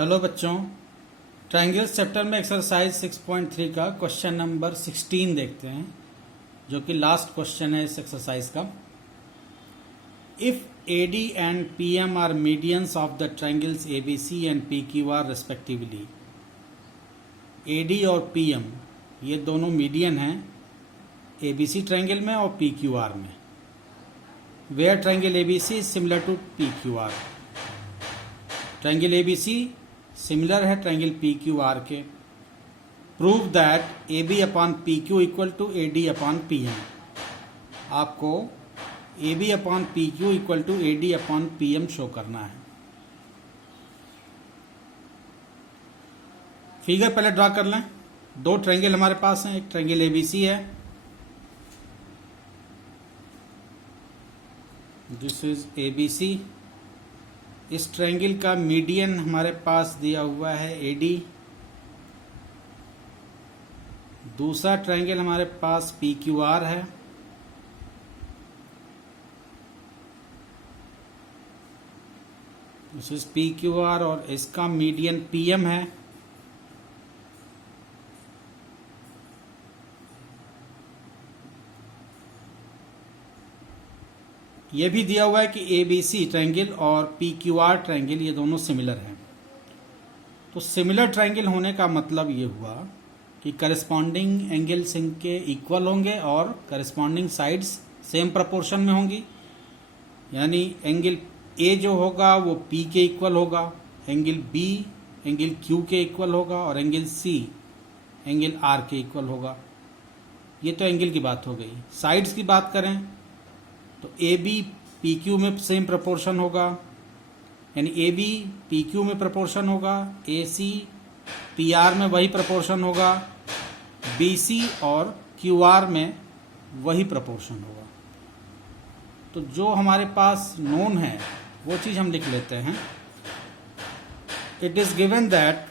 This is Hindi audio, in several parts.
हेलो बच्चों, ट्रायंगल्स चैप्टर में एक्सरसाइज 6.3 का क्वेश्चन नंबर 16 देखते हैं, जो कि लास्ट क्वेश्चन है इस एक्सरसाइज का। If AD and PM are medians of the triangles ABC and PQR respectively, AD और PM ये दोनों मीडियन हैं ABC ट्रायंगल में और PQR में। Where triangle ABC is similar to PQR। Triangle ABC similar है ट्रायंगल PQR के। Prove that AB upon PQ equal to AD upon PM। आपको AB upon PQ equal to AD upon PM show करना है। फिगर पहले ड्रा कर लें। दो ट्रायंगल हमारे पास हैं, एक ट्रायंगल ABC है, दिस इज ABC। इस ट्रायंगल का मीडियन हमारे पास दिया हुआ है AD। दूसरा ट्रायंगल हमारे पास PQR है। दिस इज PQR और इसका मीडियन PM है। ये भी दिया हुआ है कि ABC ट्रायंगल और PQR ट्रायंगल ये दोनों सिमिलर हैं। तो सिमिलर ट्रायंगल होने का मतलब ये हुआ कि करस्पॉन्डिंग एंगल्स इनके इक्वल होंगे और करस्पॉन्डिंग साइड्स सेम प्रपोर्शन में होंगी। यानी एंगल A जो होगा वो P के इक्वल होगा, एंगल B एंगल Q के इक्वल होगा और एंगल C एंगल R के इक्वल होगा। ये तो एंगल की बात हो गई। साइड्स की बात करें तो AB PQ में सेम प्रपोर्शन होगा, यानी AB PQ में प्रपोर्शन होगा, AC PR में वही प्रपोर्शन होगा, BC और QR में वही प्रपोर्शन होगा। तो जो हमारे पास नोन है वो चीज़ हम लिख लेते हैं। It is given that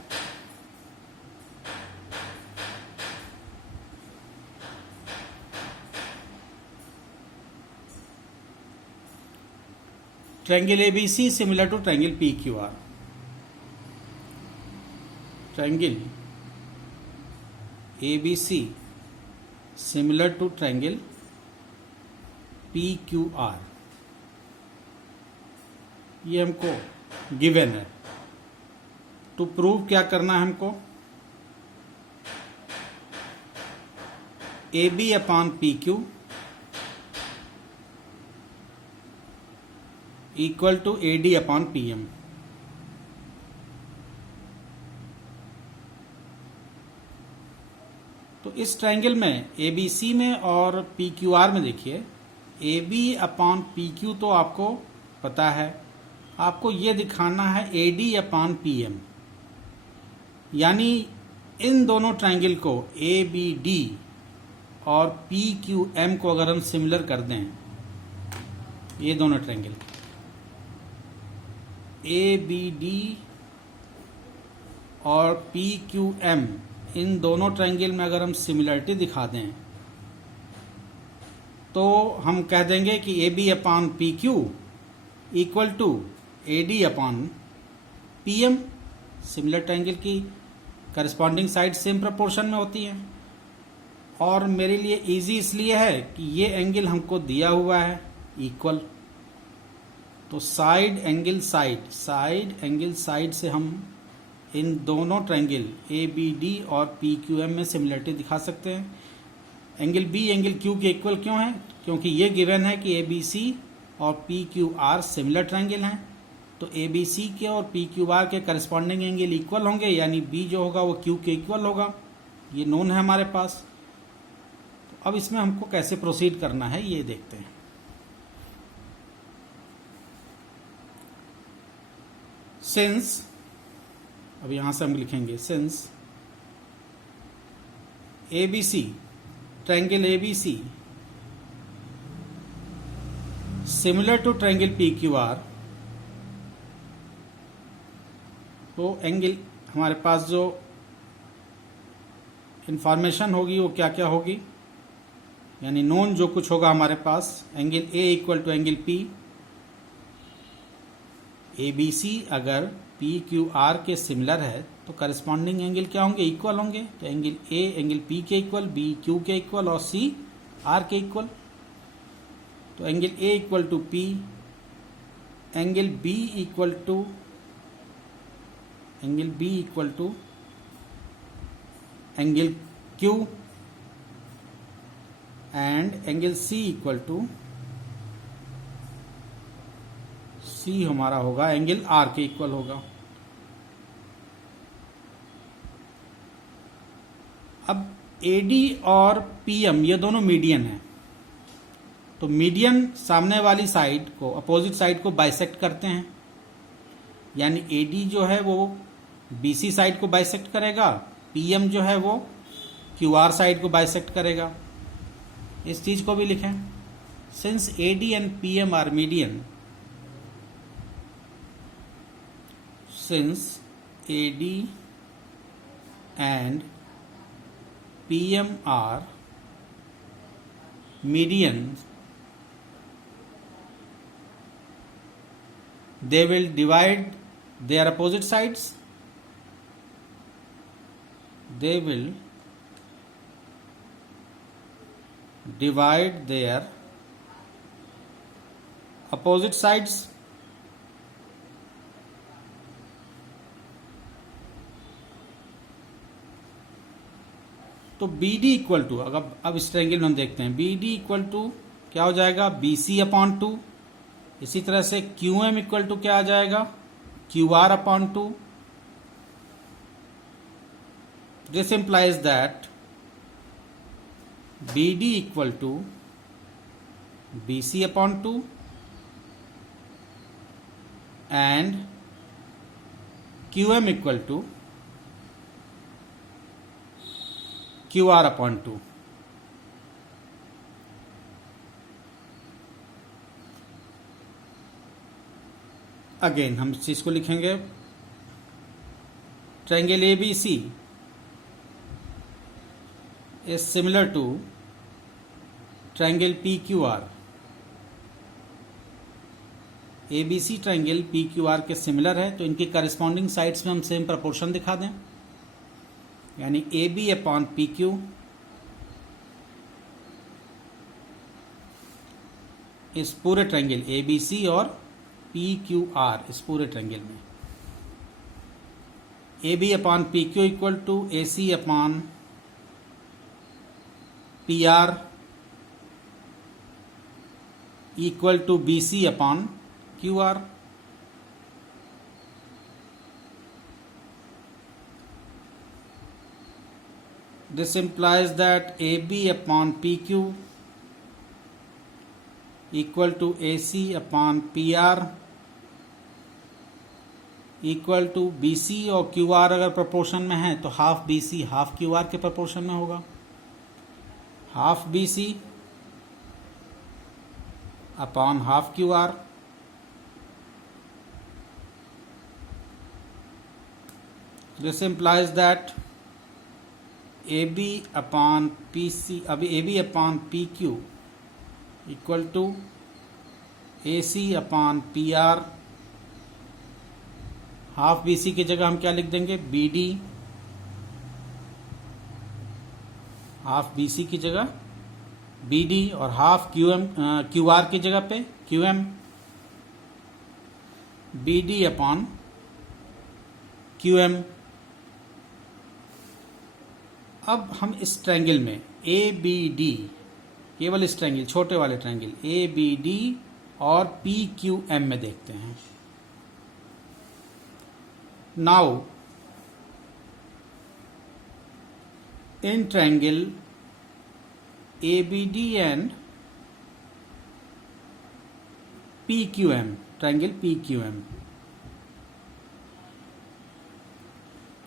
triangle ABC similar to triangle PQR। Triangle ABC similar to triangle PQR, ये हमको गिवन है। टू प्रूव क्या करना है हमको, AB upon PQ equal to AD upon PM। तो इस ट्रायंगल में ABC में और PQR में देखिए, AB अपॉन PQ तो आपको पता है, आपको ये दिखाना है AD अपॉन PM। यानी इन दोनों ट्रायंगल को ABD और PQM को अगर हम सिमिलर कर दें, ये दोनों ट्रायंगल ABD और PQM, इन दोनों ट्रायंगल में अगर हम सिमिलरिटी दिखा दें तो हम कह देंगे कि AB upon PQ equal to AD upon PM। Similar triangle की करस्पॉन्डिंग साइड सेम प्रपोर्शन में होती हैं। और मेरे लिए इजी इसलिए है कि ये एंगल हमको दिया हुआ है इक्वल। तो साइड एंगल साइड से हम इन दोनों ट्रायंगल ABD और PQM में सिमिलरिटी दिखा सकते हैं। एंगल B एंगल Q के इक्वल क्यों है? क्योंकि ये गिवन है कि ABC और PQR सिमिलर ट्रायंगल हैं। तो ABC के और PQR के करस्पॉन्डिंग एंगल इक्वल होंगे, यानी B जो होगा वो Q के इक्वल होगा। ये नोन है हमारे पास। तो अब इसमें हमको कैसे प्रोसीड करना है ये देखते हैं। सिंस, अब यहां से हम लिखेंगे since ABC triangle ABC similar to triangle PQR, तो एंगल हमारे पास जो इंफॉर्मेशन होगी वो क्या क्या होगी, यानी नोन जो कुछ होगा हमारे पास, angle A equal to angle P, ABC अगर पी क्यू आर के सिमिलर है तो करस्पॉन्डिंग एंगल क्या होंगे, इक्वल होंगे। तो एंगल ए एंगल पी के इक्वल, बी क्यू के इक्वल और सी आर के इक्वल। तो angle A equal to P, angle B equal to angle Q and angle C equal to C हमारा होगा एंगल आर के इक्वल होगा। अब एडी और पीएम ये दोनों मीडियन हैं, तो मीडियन सामने वाली साइड को, अपोजिट साइड को बाइसेक्ट करते हैं, यानी एडी जो है वो बीसी साइड को बाइसेक्ट करेगा, पीएम जो है वो क्यूआर साइड को बाइसेक्ट करेगा। इस चीज को भी लिखें, since AD and PM are median, since AD and PM are medians, they will divide their opposite sides. They will divide their opposite sides. तो बी डी इक्वल टू, अब इस ट्रायंगल में हम देखते हैं, बी डी इक्वल टू क्या हो जाएगा, बी सी अपॉन टू। इसी तरह से क्यू एम इक्वल टू क्या आ जाएगा, Q R upon two. This implies that B D equal to B C upon two and Q M equal to Q R upon two. Again हम इस चीज को लिखेंगे, triangle A B C is similar to triangle P Q R. A B C triangle P Q R के सिमिलर है, तो इनकी करस्पॉन्डिंग साइड्स में हम सेम प्रपोर्शन दिखा दें, यानी A B upon P Q इस पूरे ट्रायंगल ए बी सी और पी क्यू आर, इस पूरे ट्रायंगल में A B upon P Q equal to A C upon P R equal to B C upon Q R. This implies that AB upon PQ equal to AC upon PR equal to BC, और QR अगर प्रोपोर्शन में है तो हाफ BC हाफ QR के प्रोपोर्शन में होगा। Half BC upon half QR। This implies that AB upon PC, अभी AB upon PQ equal to AC upon PR। Half BC की जगह हम क्या लिख देंगे, BD। हाफ BC की जगह BD और हाफ QR की जगह पे QM। BD upon QM। अब हम इस ट्रायंगल में ए बी डी, केवल इस ट्रायंगल, छोटे वाले ट्रायंगल ए बी डी और पी क्यू एम में देखते हैं। Now in triangle A B D and P Q M, triangle P Q M,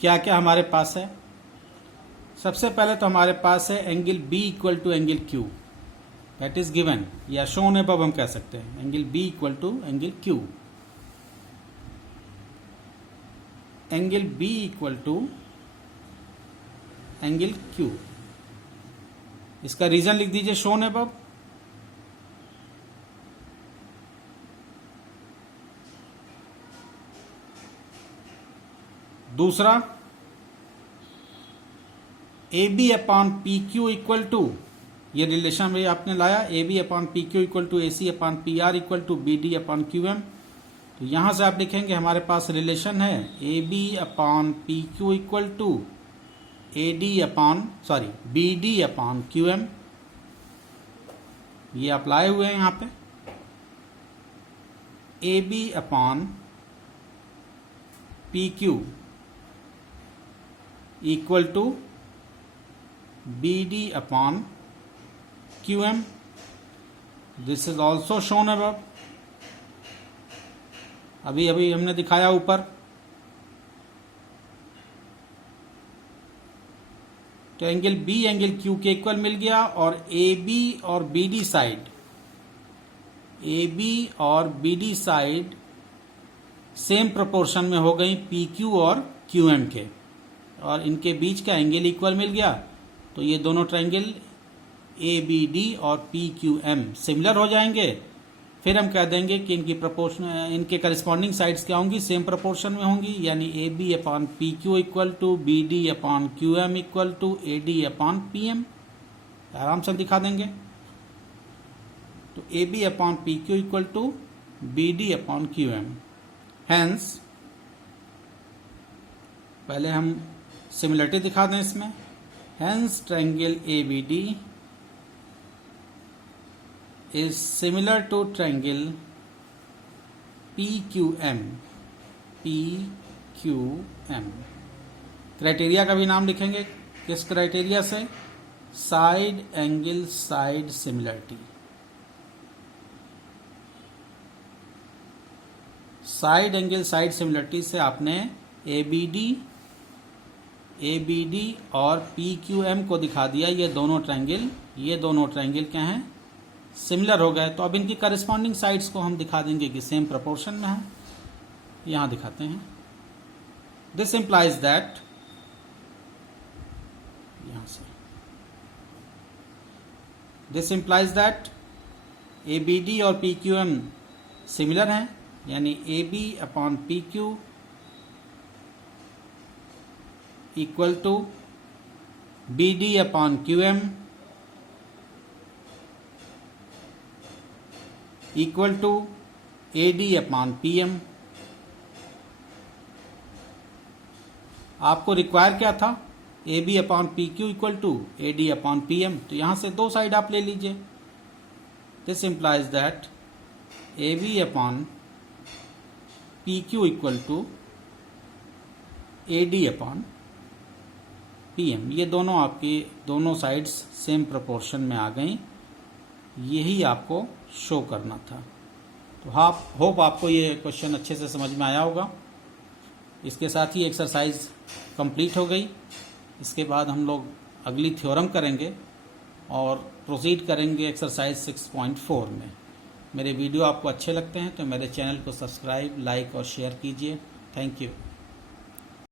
क्या क्या हमारे पास है। सबसे पहले तो हमारे पास है angle B equal to angle Q, that is given या शोन अबव हम कह सकते हैं, angle B equal to angle Q। Angle B equal to angle Q, इसका रीजन लिख दीजिए शोन अबव। दूसरा A B upon P Q equal to, ये रिलेशन भी आपने लाया, A B upon P Q equal to A C upon P R equal to B D upon Q M. तो यहां से आप लिखेंगे हमारे पास रिलेशन है A B upon P Q equal to A D upon B D upon Q M. ये अप्लाई हुए हैं यहां पे। A B upon P Q equal to B D upon Q M. This is also shown above. अभी अभी हमने दिखाया ऊपर। तो एंगल बी एंगल क्यू के इक्वल मिल गया और ए बी और B D side, A B और B D side same proportion में हो गई पी क्यू और क्यू एम के, और इनके बीच का एंगल इक्वल मिल गया। तो ये दोनों ट्रायंगल ए बी डी और पी क्यू एम सिमिलर हो जाएंगे। फिर हम कह देंगे कि इनकी प्रोपोर्शन, इनके करस्पॉन्डिंग साइड्स क्या होंगी, सेम प्रोपोर्शन में होंगी, यानी A B upon P Q equal to B D upon Q M equal to A D upon P M. आराम से दिखा देंगे। तो A B upon P Q equal to B D upon Q M. Hence पहले हम सिमिलरिटी दिखा दें इसमें। Hence triangle A B D is similar to triangle PQM। PQM criteria का भी नाम लिखेंगे। किस क्राइटेरिया से? Side angle side similarity. Side angle side similarity से आपने ABD और PQM को दिखा दिया। ये दोनों ट्रायंगल क्या हैं, सिमिलर हो गए। तो अब इनकी करस्पॉन्डिंग साइड्स को हम दिखा देंगे कि सेम प्रोपोर्शन में है। यहां दिखाते हैं। दिस इंप्लाइज दैट, यहां से दिस इंप्लाइज दैट ABD और PQM सिमिलर हैं, यानी AB upon PQ equal to BD upon QM equal to AD upon PM। आपको रिक्वायर क्या था? AB upon PQ equal to AD upon PM। तो यहां से दो साइड आप ले लीजिए। This implies that AB upon PQ equal to AD upon PM। ये दोनों आपकी दोनों साइड्स सेम प्रोपोर्शन में आ गई। यही आपको शो करना था। तो होप आपको ये क्वेश्चन अच्छे से समझ में आया होगा। इसके साथ ही एक्सरसाइज कंप्लीट हो गई। इसके बाद हम लोग अगली थ्योरम करेंगे और प्रोसीड करेंगे एक्सरसाइज 6.4 में। मेरे वीडियो आपको अच्छे लगते हैं तो मेरे चैनल को सब्सक्राइब, लाइक और शेयर कीजिए। Thank you.